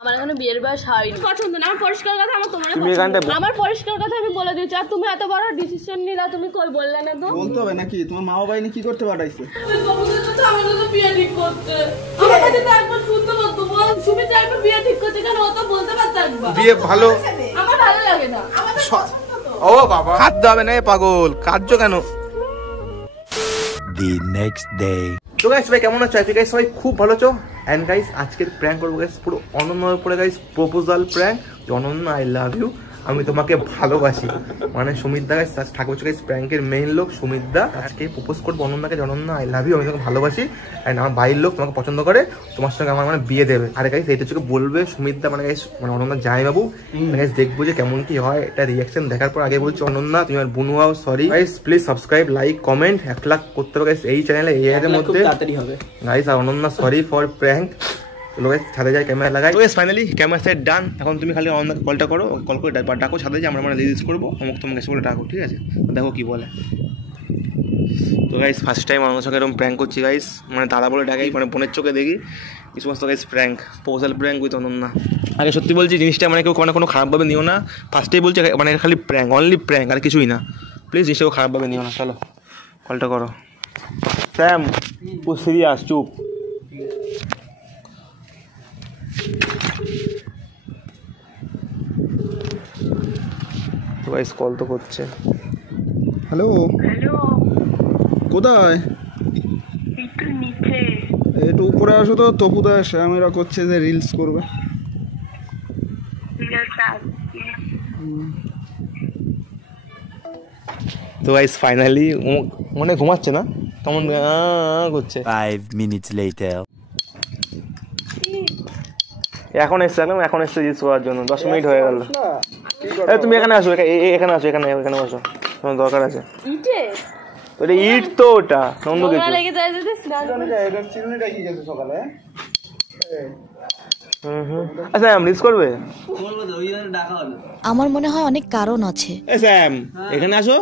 আমার এখনো বিয়ের বয়স হয়নি, পছন্দ না। আমার পরিষ্কার কথা, আমার তোমার আমার পরিষ্কার কথা আমি বলে দিয়েছি। আর তুমি এত বড় ডিসিশন নিলা, তুমি কই বললে না? তো বলতে হবে নাকি? তোমার মা বাবা কি করতে পাঠাইছে? আমি তো বিয়ে ঠিক করতে, আমার কাছে তো একবার শুনতে পারতো, বল তুমি তো একবার বিয়ে ঠিক করতে কেন? ও তো বলতে পারতো একবার বিয়ে ভালো, আমার ভালো লাগে না। ও বাবা হাত দেবে না পাগল, কার্য কেন? The next day. তো গাইস সবাই কেমন আছো? আজকে গাইস সবাই খুব ভালো আছো। এন্ড গাইস আজকের প্র্যাঙ্ক করবো গাইস পুরো অনন্যার উপরে guys, proposal prank. Ananya I love you, আমি তোমাকে ভালোবাসি। মানে সুমিতদা গাইস ঠাকুর গাইস প্র্যাঙ্কের মেইন লোক সুমিতদা আজকে প্রপোজ করবো অনন্যাকে। অনন্যা আই লাভ ইউ, আমি তোমাকে ভালোবাসি। এন্ড আমার বাড়ির লোক তোমাকে পছন্দ করে, তোমার সঙ্গে আমার মানে বিয়ে দেবে। আরে গাইস এইটা চোখে বলবে সুমিতদা, মানে গাইস মানে অনন্যা যাই বাবু গাইস, দেখবো যে কেমন কি হয়। এটা রিয়াকশন দেখার পর আগে বলছি অনন্যা তুমি আর বুনু হও, sorry guys. Please subscribe, like, comment 1 lakh করতে হবে গাইস এই চ্যানেলে এই এর মধ্যে তাড়াতাড়ি হবে গাইস। আর অনন্যা সরি ফর প্র্যাঙ্ক। চলো গাইস ছাদে যাই, ক্যামেরা লাগাই। Guys finally camera set done. এখন তুমি খালি অনন্যাকে কলটা করো, কল করে ডাকো ছাদে যে আমরা মানে রিলিজ করবো, অমুক তোমাকে এসে বলে ডাকো, ঠিক আছে? দেখো কি বলে। তো গাইস ফার্স্ট টাইম অনন্যার সঙ্গে এরকম প্র্যাঙ্ক করছি গাইস, মানে দাদা বলে ডাকাই, মানে বোনের চোখে দেখি এই সমস্ত guys prank, proposal prank with Ananya. আগে সত্যি বলছি জিনিসটা মানে কেউ কোনো খারাপভাবে নিও না। ফার্স্টেই বলছি মানে খালি প্র্যাঙ্ক, অনলি প্র্যাঙ্ক, আর কিছুই না। প্লিজ জিনিসটা খারাপভাবে নিও না। চলো কলটা করো। স্যাম ও সিরিয়াস, চুপ। তো গাইস কল তো করছে। হ্যালো হ্যালো, কোথায়? একটু নিচে। একটু উপরে আসো তো। তপুদা শ্যামেরা করছে যে রিলস করবে। তো গাইস ফাইনালি মনে ঘুমাচ্ছে না, কেমন করছে। 5 minutes later. এখন এসছে রিলস করার জন্য। 10 মিনিট হয়ে গেল। তুমি এখানে আসো, এখানে আসো, এখানে বসো, তোমার দরকার আছে। ওটা ইট তো, ওটা অন্য কিছু। আচ্ছা রিলস করবে? আমার মনে হয় অনেক কারণ আছে। স্যাম এখানে আসো।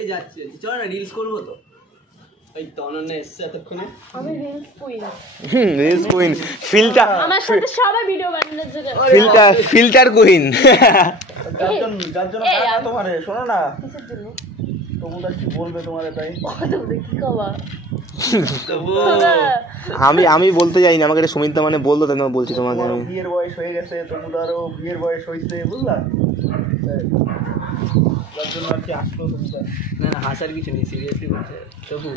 এই যাচ্ছে, চল না রিলস করবো তো। এই তো অনন্যা এসছে এতক্ষণে। আমি reels queen. Reels queen, filter. আমার সাথে সবাই ভিডিও বানানোর জন্য ফিল্টার কুইন। যার জন্য তোমারে শোনো না, তপুদা কি বলবে তোমারে তাই? কি কবা? আমি বলতে যাইনি, আমাকে এটা সুমিতদা মানে বলতো, তাই বলছি তোমাকে। আমি বিয়ের বয়স হয়ে গেছে, তপুদারও বিয়ের বয়স হয়েছে, বুঝলা? যার জন্য আর কি আসলো তপুদা। না হাসার কিছু নেই, সিরিয়াসলি বলছে তবু।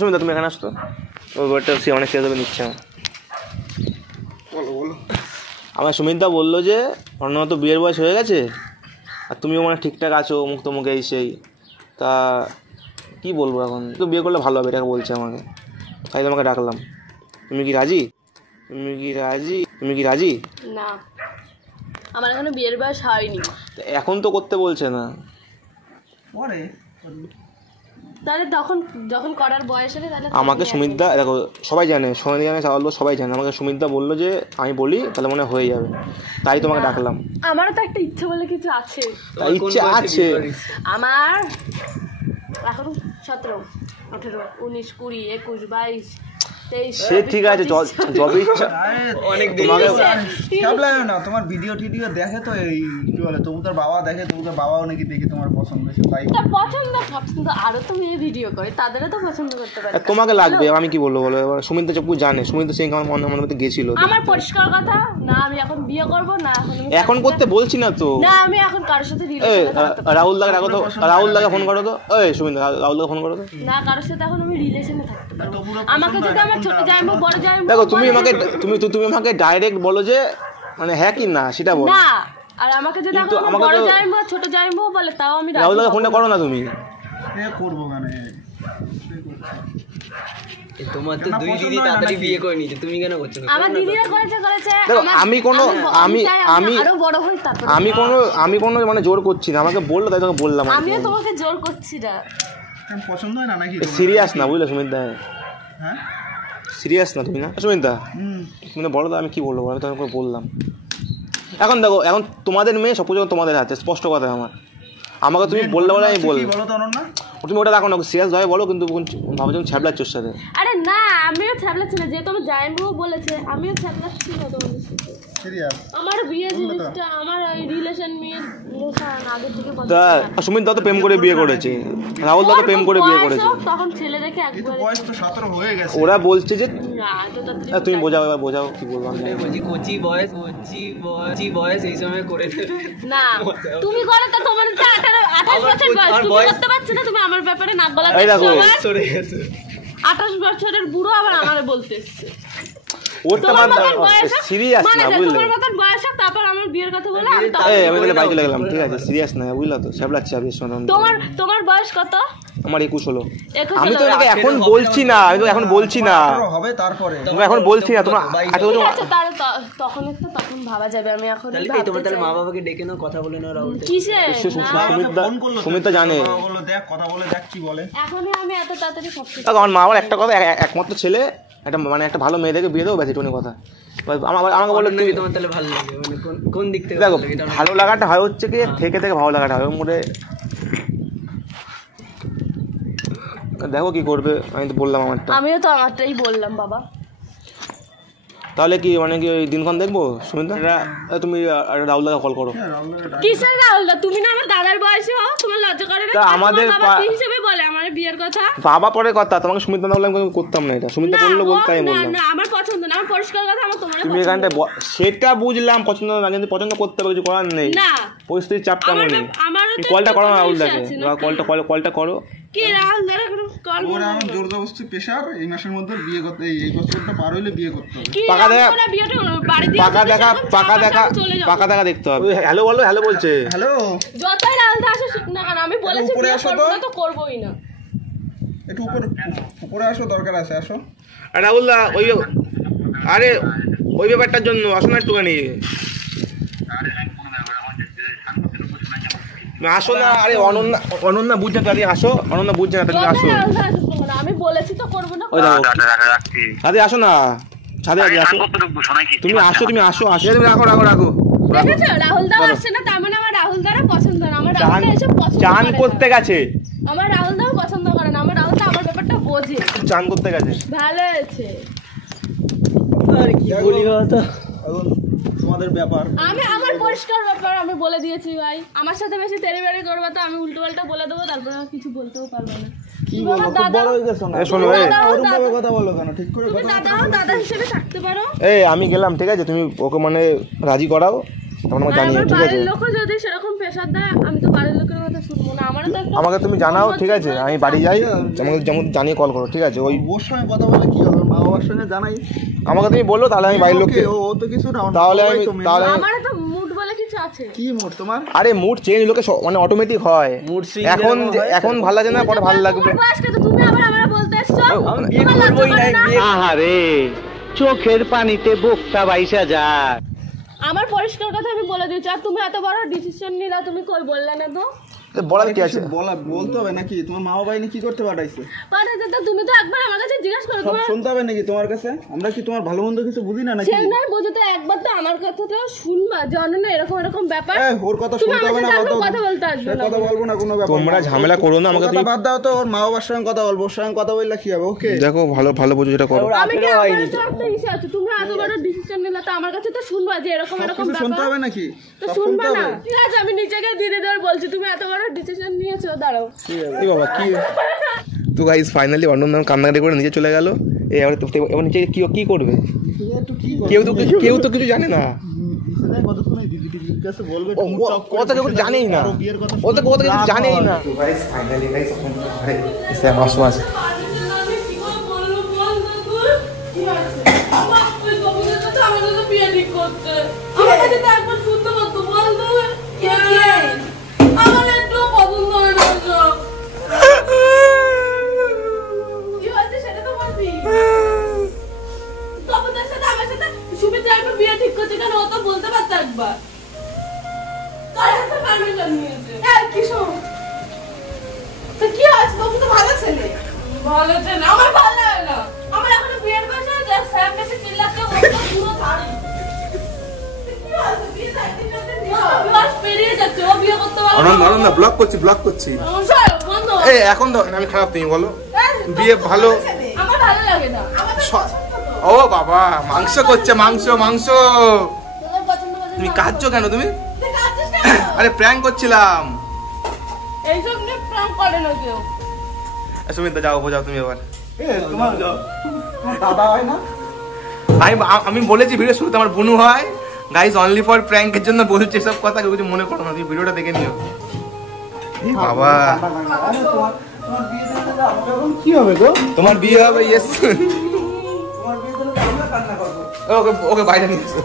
সুমিতদা তুমি এখানে আসতো, ওই ঘরটা সে অনেক সিরিয়াস হবে নিচ্ছে। বলো আমার সুমিতদা বললো যে অন্য তো বিয়ের বয়স হয়ে গেছে, আর তুমিও মানে ঠিকঠাক আছো, মুখ তো মুখে সেই। তা কি বলবো, এখন তো বিয়ে করলে ভালো হবে, এটাকে বলছে আমাকে, তাই তোমাকে ডাকলাম। তুমি কি রাজি? না, আমার এখনো বিয়ের বয়স হয়নি। এখন তো করতে বলছে না, পরে তাহলে যখন করার বয়স হবে তাহলে আমাকে সুমিতদা দেখো সবাই জানে, সবাই জানে, আমাকে সুমিতদা বললো যে আমি বলি তাহলে মনে হয়ে যাবে, তাই তোমাকে ডাকলাম। আমারও তো একটা ইচ্ছে বলে কিছু আছে। ইচ্ছে আছে আমার এখন 17, 18, 19, 20, 21, 22, 23। সে ঠিক আছে, যবে ইচ্ছা। অনেক দিন না তোমার ভিডিও টিডিও দেখে তো, এই কি বলে তবুতার বাবা দেখে, তবুতার বাবাও নাকি দেখে তোমার পছন্দ হয়েছে, তাই পছন্দ আরো তো মেয়ে ভিডিও করে, তাদেরও তো পছন্দ করতে পারে। তোমাকে লাগবে, আমি কি বলবো বলো? এবার সুমিতদা চপ্পু জানে, সুমিতদা সিং আমার মনে গেছিল। আমার পরিষ্কার কথা না, আমি এখন বিয়ে করব না। এখন করতে বলছি না তো। না, আমি এখন কারোর সাথে রিলেশনে থাকতে পারি না। রাহুলদাকে ফোন করো তো। এই সুমিতদা, রাহুলদাকে ফোন করো তো। না, কারোর সাথে এখন আমি রিলেশনে থাকতে পারি না। আমাকে যদি আমার ছোট জামাই বড় জামাই দেখো, তুমি আমাকে ডাইরেক্ট বলো যে মানে হ্যাঁ কি না সেটা বলো না। আর আমাকে যদি এখন বড় জামাই ছোট জামাই বলে, তাও আমি রাহুলদাকে ফোনটা করো না তুমি। করবো মানে তোমার তো দুই দিদি তাড়াতাড়ি বিয়ে করে নিয়েছে, তুমি কেন করছো না? আমার দিদিরা করেছে। দেখো আমি কোনো মানে জোর করছি না, আমাকে বললো তাই তোকে বললাম। আমিও তোমাকে জোর করছি না। পছন্দ হয় না নাকি? সিরিয়াস না বুঝলে সুমিতদা? হ্যাঁ সিরিয়াস না তুমি? না সুমিতদা তুমি বলো তো, আমি কি বলবো? আমি তোমাকে বললাম। এখন দেখো, এখন তোমাদের মেয়ে সব কিছু তোমাদের হাতে, স্পষ্ট কথা। আমাকে তুমি বললে আমি বলবো, তুমি ওটা রাখো না, সিরিয়াস ভাবে বলো, কিন্তু ভাবছো ছ্যাবলার চোর সাথে। আরে না, আমিও ছ্যাবলাচ্ছি না, যেহেতু আমার জামাইবাবু বলেছে আমিও ছ্যাবলাচ্ছি না তোমাদের সাথে। সিরিয়াস আমার বিয়ে জিনিসটা আমার ওই রিলেশন নিয়ে আগে থেকে সুমিত দা তো প্রেম করে বিয়ে করেছে, রাহুল দা তো প্রেম করে বিয়ে করেছে। তখন ছেলে দেখে কিন্তু একবার বয়স তো 17 হয়ে গেছে। ওরা বলছে যে না তো তাড়াতাড়ি তুমি বোঝাও, এবার বোঝাও কি বলবো আমি। বলছি কচি বয়স এই সময় করে দেবে না তুমি করো তো, তোমার তো 28 বছর বয়স, তুমি করতে পারছো না, তুমি আমার ব্যাপারে নাক গলাতে এই দেখো। সরে গেছে 28 বছরের বুড়ো আবার আমারে বলতে এসছে। ওরটা তোমার বাদ মতন বয়স সিরিয়াস মানে না যে বুঝলে। তোমার মতন বয়স হোক, তারপর আমার বিয়ের কথা বলে আমি এই আমি তাহলে বাইকে লাগলাম, ঠিক আছে সিরিয়াস না বুঝলা তো, ছ্যাবলাচ্ছি আমি শোনো। তোমার বয়স কত? আমার 21 হলো। 21 আমি তো হলো। তোকে এখন বলছি না, আমি তো এখন বলছি না, 18 হবে তারপরে। তোমরা এখন বলছি না, তোমরা এত ঠিক আছে, তখন একটু তখন ভাবা যাবে, আমি এখন তাহলে কি তোমার তাহলে মা বাবাকে ডেকে নাও, কথা বলে নাও রাহুল। কিসে সুমিত দা জানে। বাবা বললো দেখ কথা বলে দেখ কি বলে। এখনই আমি এত তাড়াতাড়ি সব কিছু দেখো আমার মা বাবার একটা কথা, একমাত্র ছেলে, একটা মানে একটা ভালো মেয়ে দেখে বিয়ে দেবো, ব্যাস এটুকুনি কথা। আমাকে বললো নাকি তোমার তাহলে ভালো লাগে, মানে কোন দিক থেকে দেখো ভালো লাগে? এটা ভালো লাগাটা হয় হচ্ছে কি থেকে ভালো লাগাটা হয় মোটে। দেখো কি করবে, আমি তো বললাম আমারটা। আমিও তো আমারটাই বললাম বাবা। তাহলে কি মানে কি ওই দিনক্ষণ দেখবো সুমিত? তুমি রাহুল দাকে কল করো। কিসের রাহুলদা? তুমি না আমার দাদার বয়সে হও, তোমার লজ্জা করে না? তা আমাদের বাবা কি হিসেবে বলে আমার বিয়ের কথা? বাবা পরে কথা, তোমাকে সুমিত না বললে আমি করতাম না এটা। সুমিত বললো বলতে আমি না বললাম। না আমার পছন্দ না, আমার পরিষ্কার কথা আমার তোমার তুমি এখানটায় সেটা বুঝলাম পছন্দ না, কিন্তু পছন্দ করতে হবে, কিছু করার নেই, না পরিস্থিতির চাপ কেমন নেই। আমারও তো কলটা করো না রাহুল সমস্যা দাকে, আছে না। কলটা করো। কি রাহুল দার কল ওরা আমার জোর জবরদস্তি প্রেশার, এই মাসের মধ্যে বিয়ে করতে, এই বছরটা পার হইলে বিয়ে করতে হবে। কি পাকা দেখা- আমরা বিয়েটা বাড়ি দিয়ে পাকা দেখা দেখতে হবে। হ্যালো বলো, হ্যালো বলছে। হ্যালো, যতই রাহুল দা আসে শিখ না কেন, আমি বলেছি উপরে বিয়ে আসো করবো তো। না তো করবোই না। একটু উপরে আসো, দরকার আছে, আসো। রাহুল দা আরে ওই ব্যাপারটার জন্য আসো না একটুখানি, আসো না। আরে অনন্যা বুঝছে না, আসো। অনন্যা বুঝছে না, তুমি আসো। যতই রাহুল দা আসুক না কেন, আমি বলেছি তো করবো না। ওই দেখো দাদি আসো না, ছাদে আসো। তুমি আসো তুমি রাখো। দেখেছো রাহুল দা আসছে না, তার মানে আমার রাহুল দারা পছন্দ না, আমার রাহুল দা এসব পছন্দ চান করে না। করতে গেছে, আমার রাহুল দাও পছন্দ করে না, আমার রাহুল দা আমার ব্যাপারটা বোঝে। চান করতে গেছে। ভালো হয়েছে। আর কি বলি তো, এখন তোমাদের ব্যাপার। আমি আমার পরিষ্কার ব্যাপার আমি বলে দিয়েছি ভাই, আমার সাথে বেশি তেড়িবেড়ি করবে তো আমি উল্টো পাল্টা বলে দেবো, তারপরে আর কিছু বলতেও পারবো না। কি তুমি বলো, আমার খুব দাদা, বড় হয়ে গেছো না? শোনো ওরকম ভাবে কথা বলো কেন? ঠিক করে তুমি দাদা হিসেবে থাকতে পারো। আমি গেলাম, ঠিক আছে, তুমি ওকে মানে রাজি করাও, তখন আমাকে জানিও, আমার ঠিক আছে? বাড়ির লোক যদি সেরকম প্রেশার দেয়, আমি তো বাড়ির লোকের কথা শুনবো না। আমারও তো একটা আমাকে তুমি জানাও, ঠিক আছে? আমি বাড়ি যাই, আমাকে যেমন জানিয়ে কল করো, ঠিক আছে? ওই ওর সঙ্গে কথা বলে কি হবে? মা বাবার সঙ্গে জানাই। আমাকে তুমি বললো, তাহলে আমি বাড়ির লোককে, ও তো কিছু না, তাহলে বাবাই আমি তো main। তাহলে আমারও তো মুড বলে কিছু আছে। কি মোট তোমার? আরে মুড চেঞ্জ লোকে মানে অটোমেটিক হয়। Mood swing এখন যেরকম হয়, এখন ভালো লাগে না, পরে ভালো লাগবে। তোমার বয়স কত? তুমি আবার আমারে বলতে এসছো? আমি বিয়ে তোমার লজ্জা করবোই না, করে না? বিয়ে আহারে চোখের পানিতে বোকটা বাইসা যায়। আমার পরিষ্কার কথা আমি বলে দিয়েছি, আর তুমি এত বড় ডিসিশন নিলা, তুমি কই বললে না তো? বলার কি আছে? বলতে হবে নাকি? তোমার মা বাবা কি করতে পাঠাইছে? পাঠাতে তো তুমি তো একবার আমার কাছে জিজ্ঞেস করো, সব তোমার শুনতে হবে নাকি তোমার কাছে? আমরা কি তোমার ভালো মন্দ কিছু বুঝি না নাকি? সেই নয় বুঝো তো, একবার তো আমার কথাটা শুনবা, জানো না এরকম এরকম ব্যাপার। ওর কথা তুমি শুনতে হবে আমার না, সাথে অত কথা বলতে আসবে সে না। কথা বলবো না, কোনো ব্যাপার তোমরা না। ঝামেলা করো না, আমাকে ওর তুমি কথা বাদ দাও তো, ওর মা বাবার সঙ্গে কথা বলবো, ওর সঙ্গে কথা বললে কি হবে? ওকে দেখো, ভালো ভালো বুঝো যেটা করো। আমি কি আমার তো একটা ইস্যু আছে, তুমি এত বড় ডিসিশন নিলা, তো আমার কাছে তো শুনবা যে এরকম এরকম কিছু শুনতে ব্যাপার, হবে নাকি? তো সব শুনবা শুনতে না? হবে। ঠিক আছে, আমি নিজেকে ধীরে ধীরে বলছি, তুমি এত বড় ডিসিশন নিয়েছো, দাঁড়াও। কি বাবা কি তো গাইস ফাইনালি অন্য কান্নাকাটি করে নিচে চলে গেল। এবার নিচে কি করবে? একটু কি কেউ তো কিছু জানে না, কতক্ষণ দিদি দিদির কাছে বলবে? কথা কেউ জানেই না, বিয়ের কথা ও তো কথা কিছু জানেই না। বিয়ে ঠিক করছে কেন? ও তো বলতে পারতো একবার। কি আছে? তবু তো ভালো ছেলে। ভালো ছেলে আমার ভালো লাগে না। আমার এখনো বিয়ের বয়স হয়েছে, স্যার কাছে চিল্লাতে ও তো পুরো ধারে। কি আছে? বিয়ে থাকতে চলতে বয়স পেরিয়ে যাচ্ছে, ও বিয়ে করতে পারবে না। অনন্যা ব্লক করছি আমার সব বন্ধ। এখন তো আমি খারাপ, তুমি বলো বিয়ে ভালো। আমার আমার ভালো লাগে না আমাদের স- পছন্দ তো। ও বাবা মাংস করছে, মাংস মাংস। তোদের পছন্দ তুমি কাঁদছো কেন তুমি? তুই কাঁদছিস কেন? আরে প্র্যাঙ্ক করছিলাম। এইসব নিয়ে প্রাণ করে না কেউ। সুমিতা যাও, বোঝাও তুমি এবার। তোমার দাদা হয় না? আমি বলেছি ভিডিও শুরুতে আমার বুনু হয়। গাইস অনলি ফর প্র্যাঙ্কের জন্য বলছি এসব কথা, কেউ কিছু মনে করো না, তুমি ভিডিওটা দেখে নিও। এই বাবা, আরে তোমার বিয়ে দিতে যাও, এখন কি হবে গো? তোমার বিয়ে হবে? ইয়েস। তোমার বিয়ে দিলে তো আমিও কান্না করবো। ওকে ওকে বাইরে নিয়ে এসো।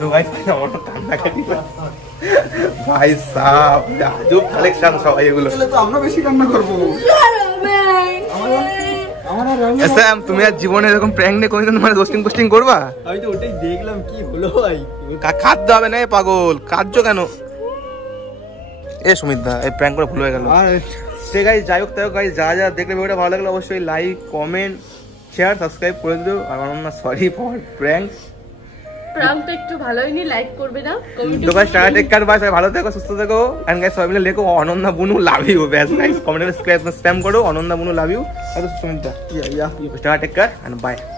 তো ভাই আমার তো কান্না কাটি ভাই সাহ, আজব কালেকশন সবাই এগুলো। তাহলে তো আমরা বেশি কান্না করবো। আমার আর রঙে স্যাম, তুমি আর জীবনে এরকম প্র্যাঙ্ক নিয়ে কোনদিন তোমার রোস্টিং পোস্টিং করবা? আমি তো ওটাই দেখলাম কি হলো ভাই। খাদ্য হবে না এ পাগল, কাঁদছো কেন? এ সুমিতদা, এই প্র্যাঙ্ক করে ভুল হয়ে গেল। সে গাইস যাই হোক তাই হোক গাইস, যা দেখলে ভিডিওটা ভালো লাগলে অবশ্যই লাইক কমেন্ট শেয়ার সাবস্ক্রাইব করে দিও। আর অনন্যা সরি ফর প্র্যাঙ্ক। প্রাণটা একটু ভালোই নি, লাইক করবে না, কমেন্ট তো guys tata take care, bye, সবাই ভালো থেকো সুস্থ থেকো। এন্ড গাইস সবাই মিলে লেখো অনন্যা বুনু লাভ ইউ। ব্যাস গাইস কমেন্টে স্প্যাম করো অনন্যা বুনু লাভ ইউ। আর সুমিতদা tata take care and by.